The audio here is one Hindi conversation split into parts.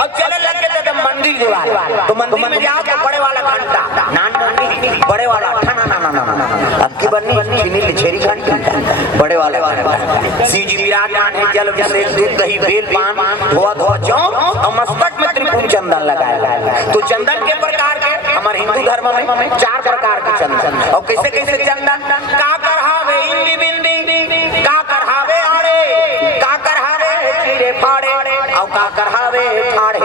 और चले लग के तो मंदिर दीवार तो मंदिर में जाओ तो बड़े वाला घंटा नान मंदिर बड़े वाला ना ना ना ना अब की बन्नी चीनी लिछेरी घंटा बड़े वाला घंटा श्री जी विराजमान है जल अभिषेक दूध दही बेल पान धोआ धोआ चौ और मस्तक में त्रिपुर चंदन लगाया तो चंदन के प्रकार के हमारे हिंदू धर्म में 4 प्रकार के चंदन और कैसे कैसे चंदन का करहावे इंदी बिंदी का करहावे आड़े का करहावे चीरे फाड़े और का करहावे फाड़े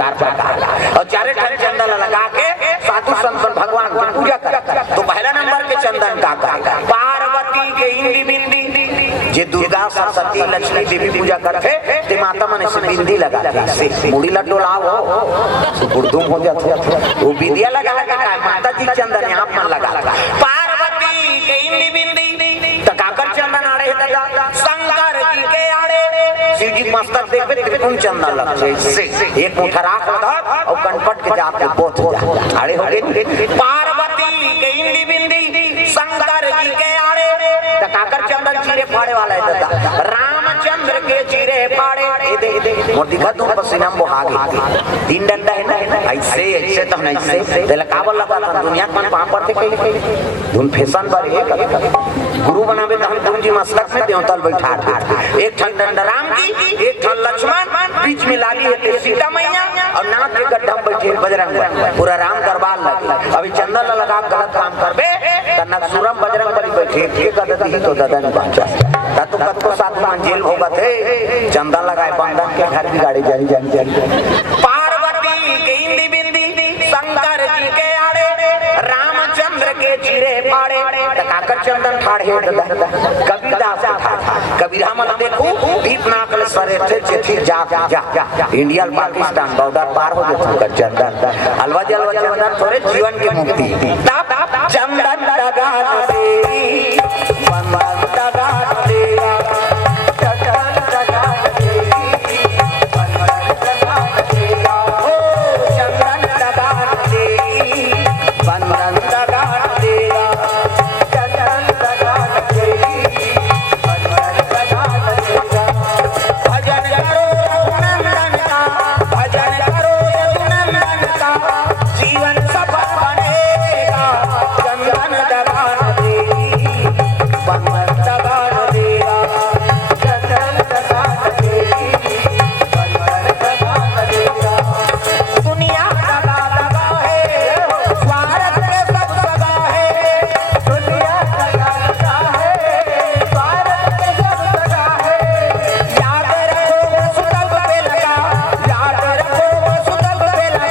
4 प्रकार और चारे ठाने चंदन लगा के साधु संत भगवान की पूजा करता तो पहला नंबर के चंदन का पार्वती के इंदी बिंदी जे दुर्गा सरस्वती लक्ष्मी देवी पूजा करते ते माता मन से बिंदी लगाते से मुड़ी लड्डू लाओ गुड़दुम हो जाते वो बिंदिया लगा लगा माता जी चंदन यहाँ पर लगा पार्वती के इंदी बिंदी तकाकर चंदन आड़े दादा शंकर जी के आड़े शिव जी मस्तक देखबे त्रिपुर चंदन लगते से एक मुठा राख और कनपट के जाते बोथ जा आड़े हो गए पार्वती के इंदी बिंदी शंकर जी के आड़े तकाकर चंदन चीरे फाड़े वाला है दादा रामचंद्र के चीरे फाड़े और दिखा तुम पसीना बहागे 3 डंडा है ना ऐसे ऐसे तो नहीं ऐसे तेला काबल लगा था दुनिया में पाप पड़ते कहीं धुन फैशन पर है गुरु बनावे तो हम तुम जी मसलक में देवतल बैठा एक ठन डंडा राम जी एक ठन लक्ष्मण बीच में लाली है सीता मैया और नाक के गड्ढा बैठे बजरंग पूरा राम दरबार लगे अभी चंदन लगा गलत काम करबे तन्ना सुरम बजरंग बली बैठे के गदती तो ददन बाचा तू कत को साथ में जेल होगा थे चंदन लगाए बंधन के घर की गाड़ी जारी जारी जारी पार्वती के इंदी बिंदी शंकर जी के आड़े रामचंद्र के चीरे फाड़े तकाकर चंदन ठाड़े कबीरदास कबीरा मन देखो दीप नाकल सरे थे चिट्ठी जा जा इंडिया पाकिस्तान बॉर्डर पार हो गए चंदन अलवा जलवा चंदन थोड़े जीवन की मुक्ति चंदन लगा